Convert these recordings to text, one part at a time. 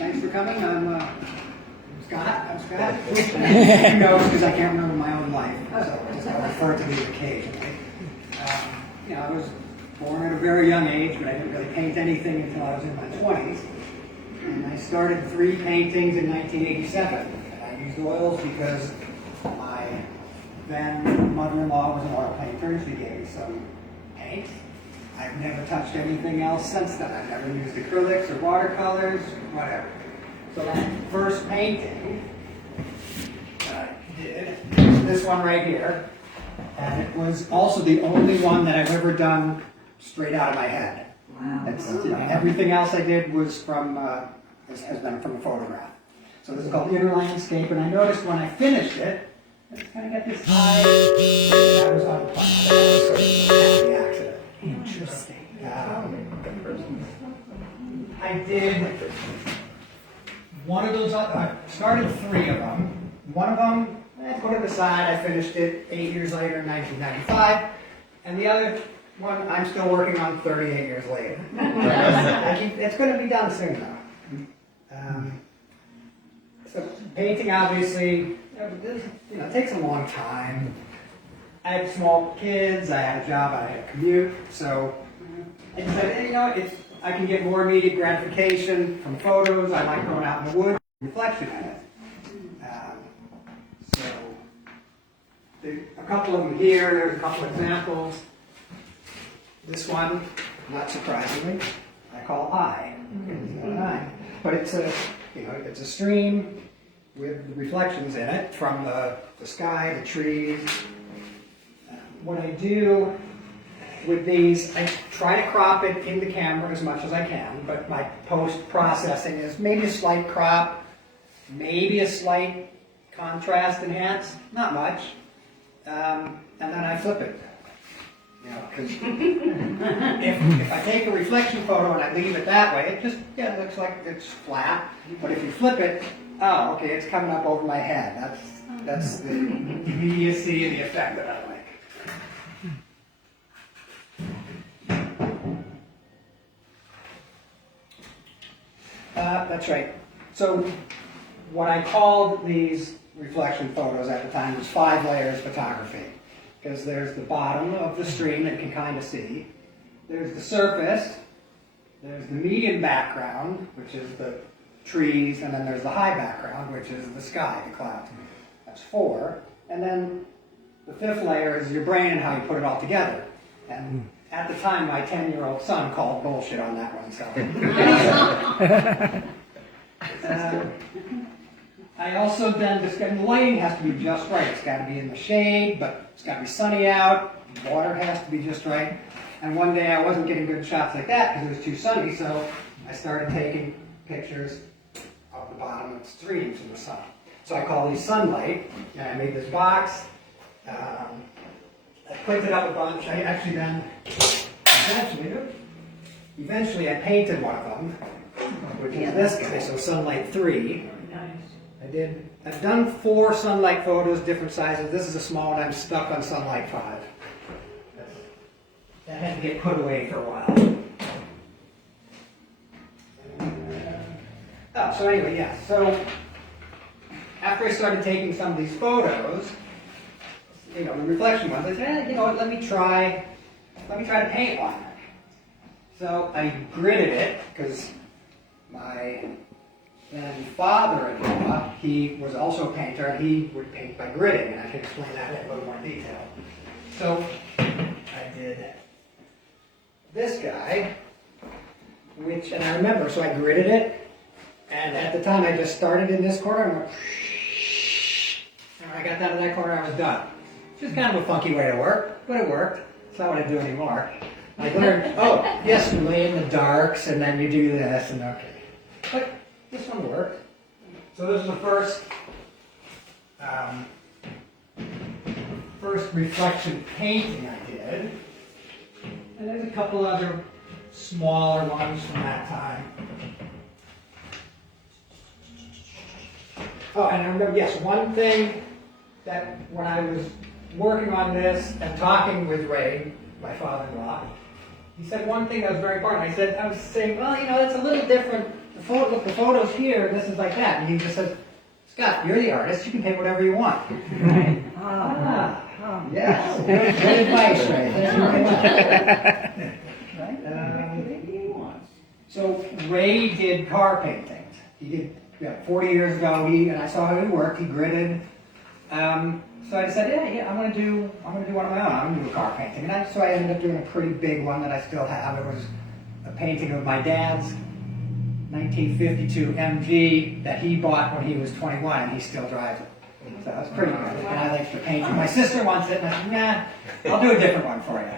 Thanks for coming. I'm Scot. I'm Scot. Who knows, because I can't remember my own life, so I just refer to these occasionally. I was born at a very young age, but I didn't really paint anything until I was in my 20s. And I started 3 paintings in 1987. And I used oils because my then mother-in-law was an oil painter, and she gave me some paint. I've never touched anything else since then. I've never used acrylics or watercolors, whatever. So that first painting that I did is this one right here. And it was also the only one that I've ever done straight out of my head. Wow. Everything else I did was from, has been from a photograph. So this is called Inner Landscape, and I noticed when I finished it, it's kind of got this high, that was on plan. That was sort of an accident. Interesting. I did one of those, I started 3 of them. One of them, I put it aside, I finished it 8 years later in 1995. And the other one, I'm still working on 38 years later. It's going to be done soon though. So painting obviously, it takes a long time. I had small kids, I had a job, I had a commute, so I decided, I can get more immediate gratification from photos. I like going out in the woods, reflection in it. So there's a couple of them here, there's a couple examples. This one, not surprisingly, I call eye. It's not an eye. But it's a stream with reflections in it from the sky, the trees. What I do with these, I try to crop it in the camera as much as I can, but my post-processing is maybe a slight crop, maybe a slight contrast enhance, not much, and then I flip it. Because if I take a reflection photo and I leave it that way, it just looks like it's flat. But if you flip it, oh, okay, it's coming up over my head. That's the immediacy and the effect that I like. That's right. So what I called these reflection photos at the time was 5 layers photography. Because there's the bottom of the stream that you can kind of see. There's the surface. There's the medium background, which is the trees. And then there's the high background, which is the sky, the clouds. That's 4. And then the 5th layer is your brain and how you put it all together. And at the time, my 10-year-old son called bullshit on that one. So. I also then, the lighting has to be just right. It's got to be in the shade, but it's got to be sunny out. The water has to be just right. And one day I wasn't getting good shots like that because it was too sunny, so I started taking pictures of the bottom of the streams in the sun. So I call these sunlight, and I made this box. I printed up a bunch. I actually then, eventually I painted one of them, which is this guy, so Sunlight 3. I've done 4 sunlight photos, different sizes. This is a small one. I'm stuck on Sunlight 5. That had to get put away for a while. So anyway, yeah. So after I started taking some of these photos, the reflection ones, I said, let me try to paint one. So I gridded it because my father-in-law, he was also a painter, and he would paint by gridding, and I can explain that in a little more detail. So I did this guy, and I remember, so I gridded it, and at the time I just started in this corner, and went, and when I got down to that corner, I was done. It's just kind of a funky way to work, but it worked. It's not what I do anymore. I learned, yes, you lay in the darks, and then you do this, and okay. But this one worked. So this is the first reflection painting I did. And there's a couple other smaller ones from that time. Oh, and I remember, yes, one thing that when I was working on this and talking with Ray, my father-in-law, he said one thing that was very important. I was saying, well, it's a little different the photos here, this is like that. And he just says, Scott, you're the artist. You can paint whatever you want. Yes. Good advice, Ray. Thank you very much. So Ray did car paintings. He did 40 years ago. And I saw how he worked. He gridded. So I decided, I'm going to do one of my own. I'm going to do a car painting. So I ended up doing a pretty big one that I still have. It was a painting of my dad's 1952 MG that he bought when he was 21, and he still drives it. So that's pretty good. And I like the painting. My sister wants it, and I said, nah, I'll do a different one for you.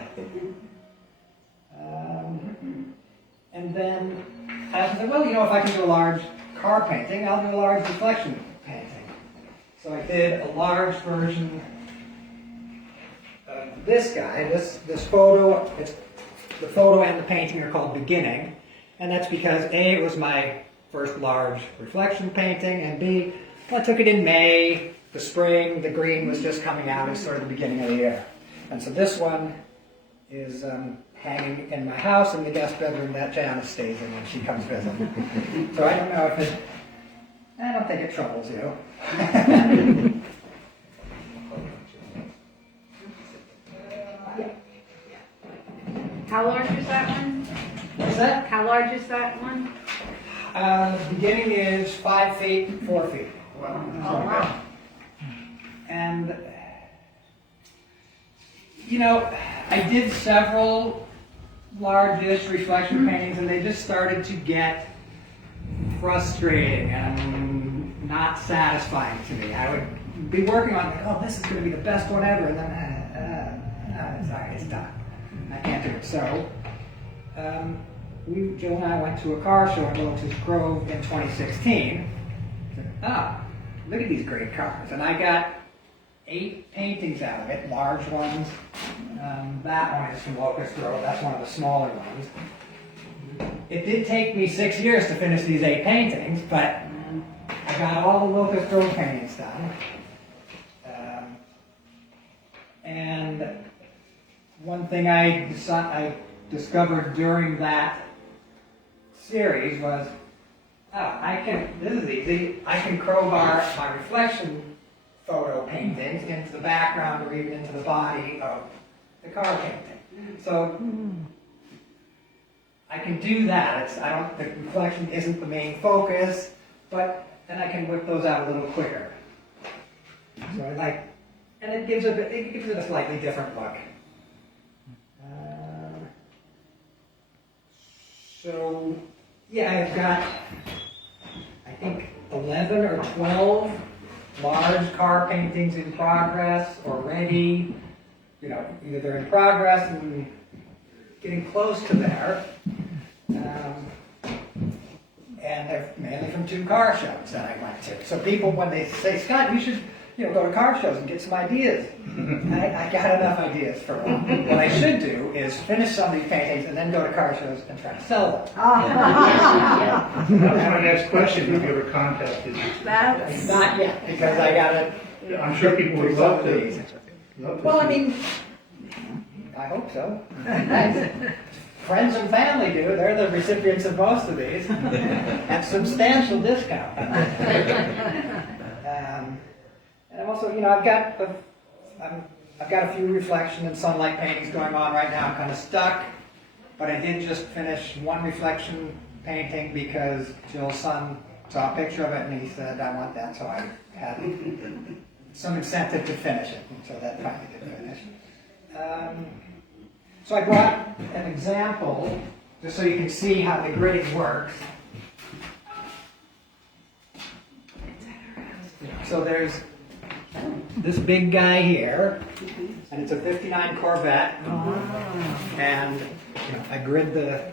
And then I said, well, if I can do a large car painting, I'll do a large reflection painting. So I did a large version of this guy. This photo, the photo and the painting are called Beginning. And that's because A, it was my first large reflection painting, and B, I took it in May, the spring, the green was just coming out, it's sort of the beginning of the year. And so this one is hanging in my house in the guest bedroom that Janice stays in when she comes visiting. So I don't know if I don't think it troubles you. How large is that one? What's that? How large is that one? The beginning is 5 feet, 4 feet. Wow. Oh, wow. And, I did several large-ish reflection paintings, and they just started to get frustrating and not satisfying to me. I would be working on it, this is going to be the best one ever, and then, it's done. I can't do it. So, Jill and I went to a car show in Lotus Grove in 2016. Look at these great cars. And I got 8 paintings out of it, large ones. That one is from Locust Grove. That's one of the smaller ones. It did take me 6 years to finish these 8 paintings, but I got all the Locust Grove paintings done. And one thing I discovered during that series was, this is easy, I can crowbar my reflection photo paintings into the background or even into the body of the car painting. So I can do that. The reflection isn't the main focus, but then I can whip those out a little quicker. So and it gives it a slightly different look. I've got, I think, 11 or 12 large car paintings in progress already. Either they're in progress and getting close to there. And they're mainly from 2 car shows that I went to. So people, when they say, Scott, you should go to car shows and get some ideas. I got enough ideas for one. What I should do is finish some of these paintings and then go to car shows and try to sell them. That's my next question. Have you ever contacted? Not yet, because I got to. I'm sure people would love to. Well, I hope so. Friends and family do. They're the recipients of most of these. At substantial discount. And I'm also, I've got a few reflection and sunlight paintings going on right now. I'm kind of stuck, but I did just finish one reflection painting because Jill's son saw a picture of it and he said, I want that, so I had some incentive to finish it, and so that finally did finish. So I brought an example, just so you can see how the gridding works. So there's this big guy here, and it's a 59 Corvette, and I grid the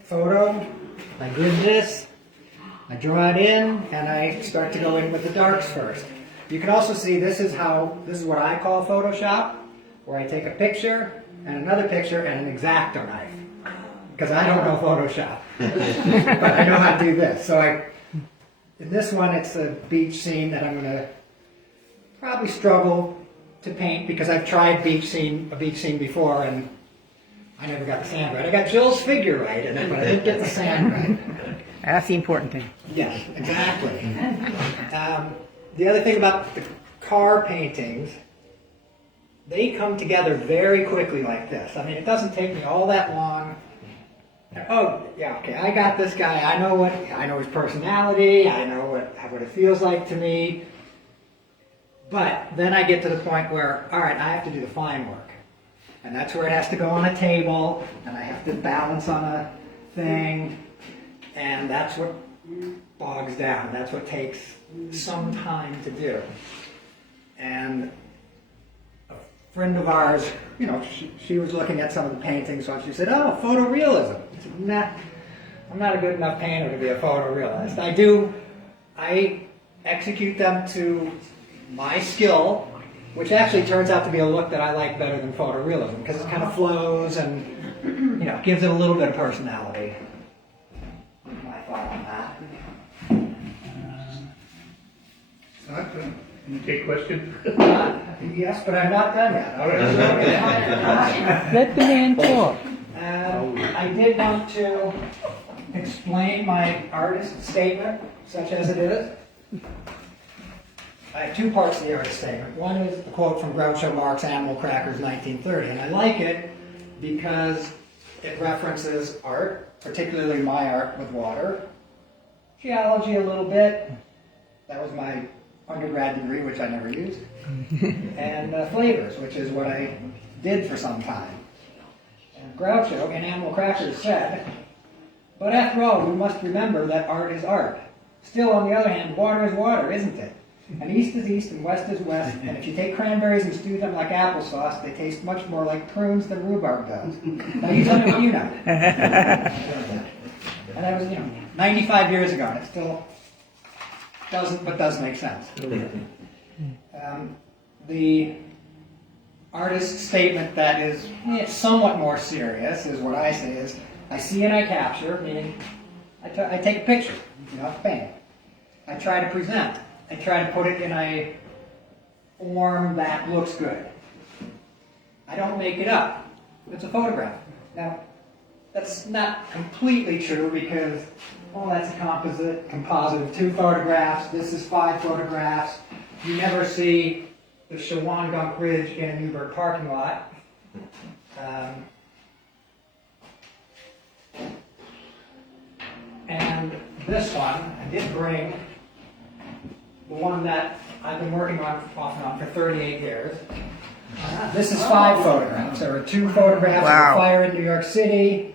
photo, I grid this, I draw it in, and I start to go in with the darks first. You can also see this is what I call Photoshop, where I take a picture and another picture and an X-Acto knife, because I don't know Photoshop, but I know how to do this. So in this one, it's a beach scene that I'm going to probably struggle to paint because I've tried a beach scene before and I never got the sand right. I got Jill's figure right, but I didn't get the sand right. That's the important thing. Yes, exactly. The other thing about the car paintings, they come together very quickly like this. I mean, it doesn't take me all that long. Oh, yeah, okay, I got this guy. I know his personality. I know what it feels like to me. But then I get to the point where, all right, I have to do the fine work. And that's where it has to go on a table, and I have to balance on a thing. And that's what bogs down. That's what takes some time to do. And a friend of ours, you know, she was looking at some of the paintings, so she said, oh, photorealism. I said, nah, I'm not a good enough painter to be a photorealist. I execute them to my skill, which actually turns out to be a look that I like better than photorealism, because it kind of flows and, you know, gives it a little bit of personality. My thought on that. Not good. Can you take questions? Yes, but I'm not done yet. All right. Let the man talk. I did want to explain my artist statement, such as it is. I have two parts to the artist statement. One is the quote from Groucho Marx, Animal Crackers, 1930. And I like it because it references art, particularly my art with water, geology a little bit. That was my undergrad degree, which I never used, and flavors, which is what I did for some time. And Groucho in Animal Crackers said, but after all, we must remember that art is art. Still, on the other hand, water is water, isn't it? And east is east and west is west, and if you take cranberries and stew them like applesauce, they taste much more like prunes than rhubarb does. Now you tell me what you know. And that was, 95 years ago, and it still does make sense. The artist's statement that is somewhat more serious is what I say is, I see and I capture, meaning I take a picture, bang. I try to present. I try to put it in a form that looks good. I don't make it up. It's a photograph. Now, that's not completely true because, that's a composite of 2 photographs. This is 5 photographs. You never see the Shawangunk Ridge in a Newburgh parking lot. And this one, I did bring the one that I've been working on off and on for 38 years. This is 5 photographs. There are 2 photographs of the fire in New York City,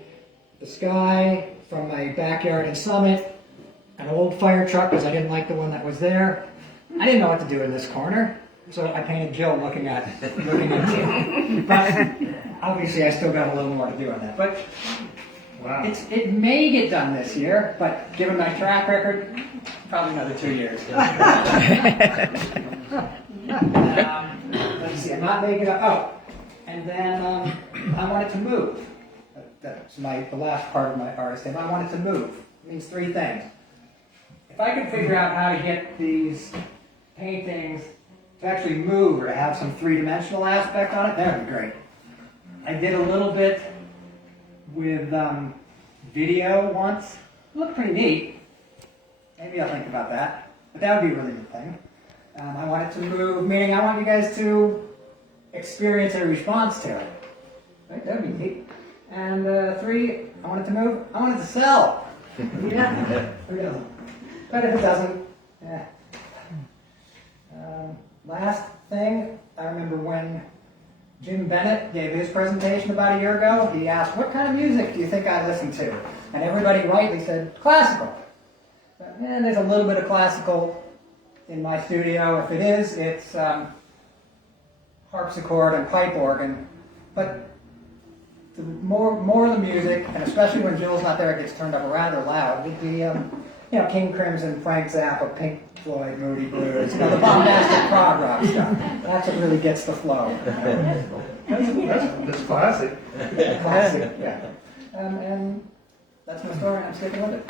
the sky from my backyard in Summit, an old fire truck because I didn't like the one that was there. I didn't know what to do in this corner, so I painted Jill looking at me. But obviously I still got a little more to do on that. But Wow. it may get done this year, but given my track record, probably another 2 years. Let's see, I'm not making it up. Oh, and then I want it to move. That's the last part of my artist statement. I want it to move. It means 3 things. If I could figure out how to get these paintings to actually move or to have some 3-dimensional aspect on it, that would be great. I did a little bit with video once. It looked pretty neat. Maybe I'll think about that. But that would be a really good thing. I want it to move, meaning I want you guys to experience a response to it. Right? That would be neat. And 3, I want it to move. I want it to sell. Yeah. Who doesn't? But if it doesn't, yeah. Last thing, I remember when Jim Bennett gave his presentation about a year ago, he asked, what kind of music do you think I listen to? And everybody rightly said, classical. But, there's a little bit of classical in my studio. If it is, it's harpsichord and pipe organ. But the more of the music, and especially when Jill's not there, it gets turned up rather loud, would be, King Crimson, Frank Zappa, Pink Floyd, Moody Blues, the bombastic prog rock stuff. That's what really gets the flow. That's classic. Classic, yeah. And that's my story, and I'm sticking with it.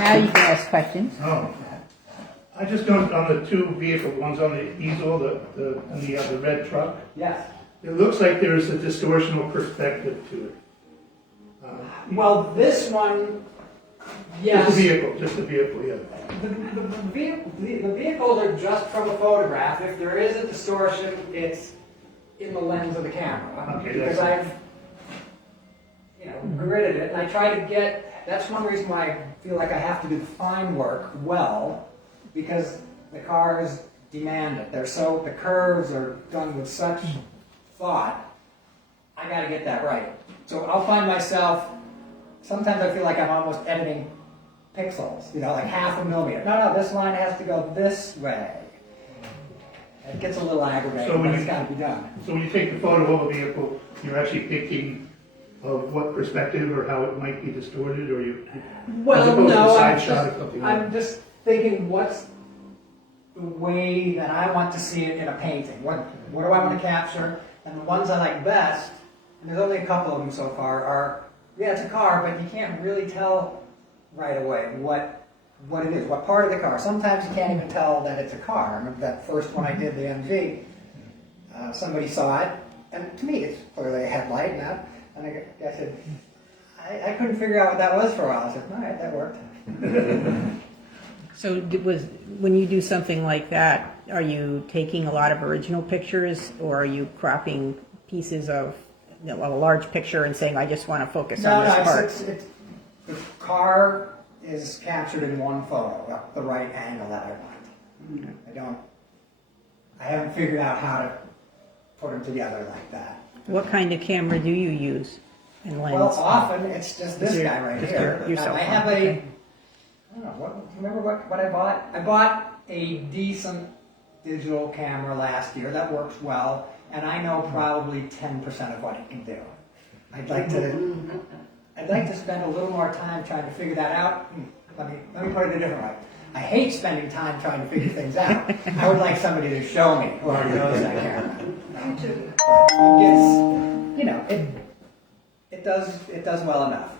Now you can ask questions. Oh. I just noticed on the 2 vehicles, one's on the easel, the red truck. Yes. It looks like there's a distortional perspective to it. Well, this one, yes. Just the vehicle, yeah. The vehicles are just from a photograph. If there is a distortion, it's in the lens of the camera. Okay, Because that's- I've, gridded it, and I try to get, that's one reason why I feel like I have to do the fine work well, because the cars demand it. The curves are done with such thought, I gotta get that right. So I'll find myself, sometimes I feel like I'm almost editing pixels, like half a millimeter. No, this line has to go this way. It gets a little aggravating, So when but it's you- gotta be done. So when you take the photo of a vehicle, you're actually thinking of what perspective or how it might be distorted, or you, as Well, opposed to a no, side shot or something like I'm just thinking, what's the way that I want to see it in a painting? What do I want to capture? And the ones I like best, and there's only a couple of them so far, are, yeah, it's a car, but you can't really tell right away what it is, what part of the car. Sometimes you can't even tell that it's a car. I remember that first one I did, the MG, somebody saw it, and to me it's clearly a headlight, and I said, I couldn't figure out what that was for a while. I said, all right, that worked. So when you do something like that, are you taking a lot of original pictures, or are you cropping pieces of a large picture and saying, I just want to focus on this part? The car is captured in one photo, the right angle that I want. I haven't figured out how to put them together like that. What kind of camera do you use and lens? Well, often it's just this guy right Just here. your cell I phone, have okay. I don't know, remember what I bought? I bought a decent digital camera last year that works well, and I know probably 10% of what it can do. I'd like to spend a little more time trying to figure that out. Let me put it a different way. I hate spending time trying to figure things out. I would like somebody to show me who already knows that camera. It does well enough.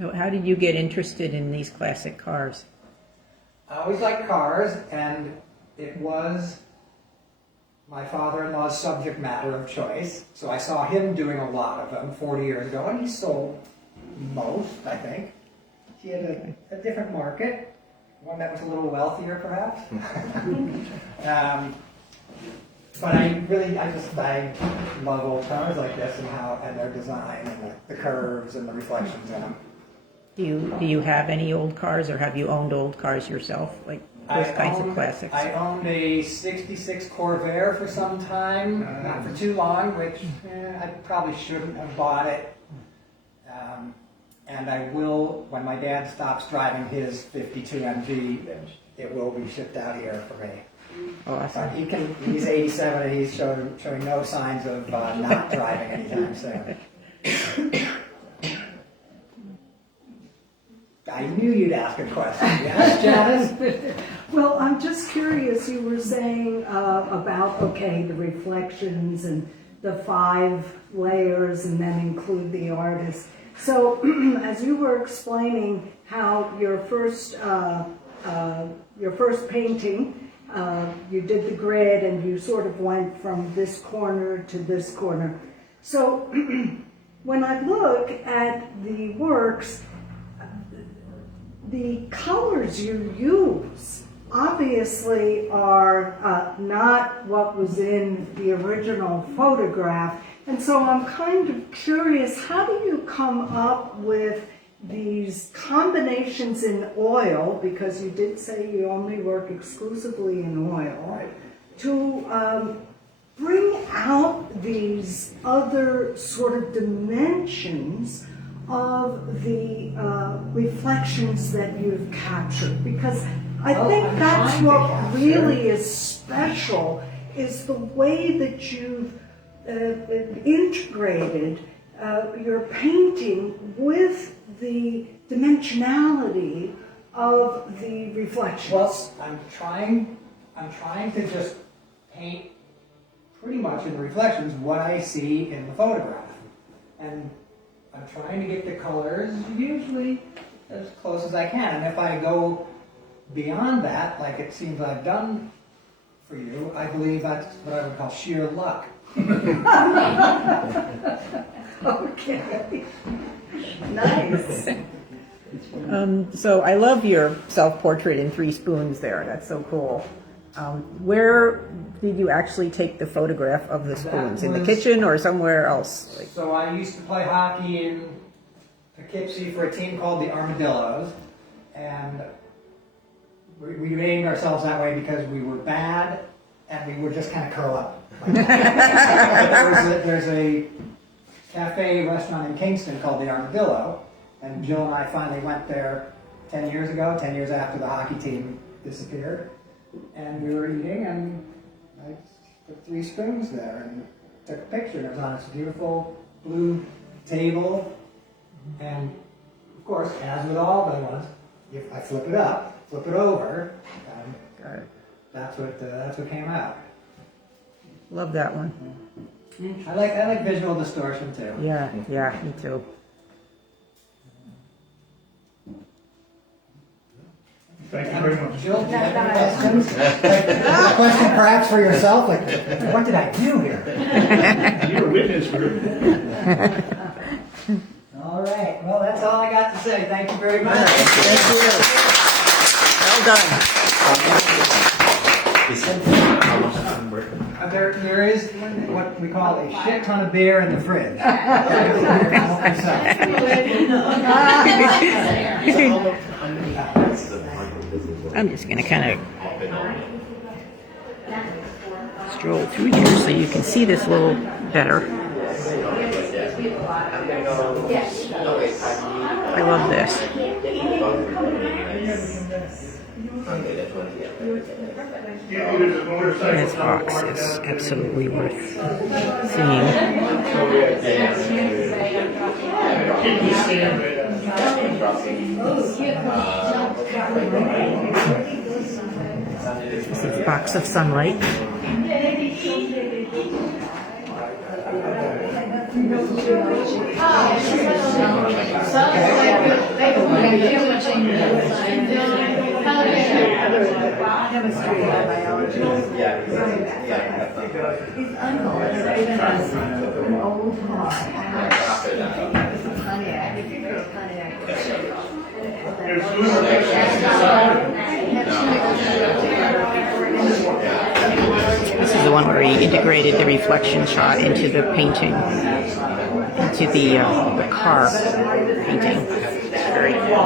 So how did you get interested in these classic cars? I always liked cars, and it was my father-in-law's subject matter of choice. So I saw him doing a lot of them 40 years ago, and he sold most, I think. He had a different market, one that was a little wealthier, perhaps. But I love old cars like this and their design and the curves and the reflections in them. Do you have any old cars, or have you owned old cars yourself, like those kinds of classics? I owned a 66 Corvair for some time, not for too long, which I probably shouldn't have bought it. And I will, when my dad stops driving his 52 MG, it will be shipped out here for me. Awesome. He's 87 and he's showing no signs of not driving anytime soon. I knew you'd ask a question. Yes, Janice? Well, I'm just curious, you were saying about, the reflections and the 5 layers and then include the artist. So as you were explaining how your first painting, you did the grid and you sort of went from this corner to this corner. So when I look at the works, the colors you use obviously are not what was in the original photograph. And so I'm kind of curious, how do you come up with these combinations in oil, because you did say you only work exclusively in oil, to bring out these other sort of dimensions of the reflections that you've captured? Because I think that's what really is special, is the way that you've integrated your painting with the dimensionality of the reflections. Well, I'm trying to just paint pretty much in the reflections what I see in the photograph. And I'm trying to get the colors usually as close as I can. And if I go beyond that, like it seems I've done for you, I believe that's what I would call sheer luck. Okay. Nice. So I love your self-portrait in 3 spoons there. That's so cool. Where did you actually take the photograph of the spoons? In the kitchen or somewhere else? Like, So I used to play hockey in Poughkeepsie for a team called the Armadillos, and we named ourselves that way because we were bad and we would just kind of curl up. There's a cafe restaurant in Kingston called the Armadillo, and Jill and I finally went there 10 years ago, 10 years after the hockey team disappeared, and we were eating, and I put 3 spoons there and took a picture, and it was on this beautiful blue table, and of course, as with all the ones, if I flip it up, flip it over, and that's what came out. love that one. I like visual distortion too. Yeah, me too. Thank you very much. Jill, do you have any questions? A question perhaps for yourself, like, what did I do here? You're a witness for it. All right, well, that's all I got to say. Thank you very much. Thank you. Well done. There is what we call a shit ton of beer in the fridge. I'm just going to kind of stroll through here so you can see this a little better. I love this. This box is absolutely worth seeing. This is a box of sunlight. This is the one where he integrated the reflection shot into the painting, into the car painting. It's very cool.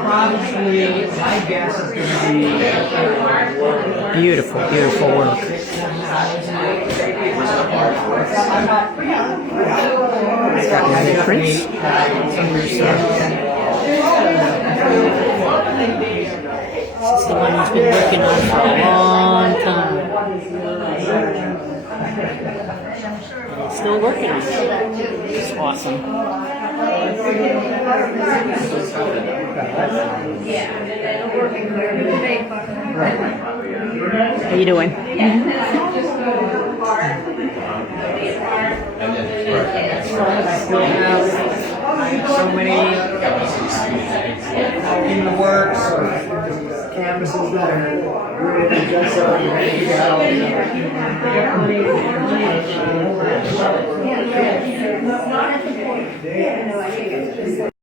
Probably, my guess is going to be Beautiful, beautiful work. It's got many prints. This is the one he's been working on for a long time. And he's still working on it. It's awesome. How you doing? so many in the works or canvases that are really just so ready to go.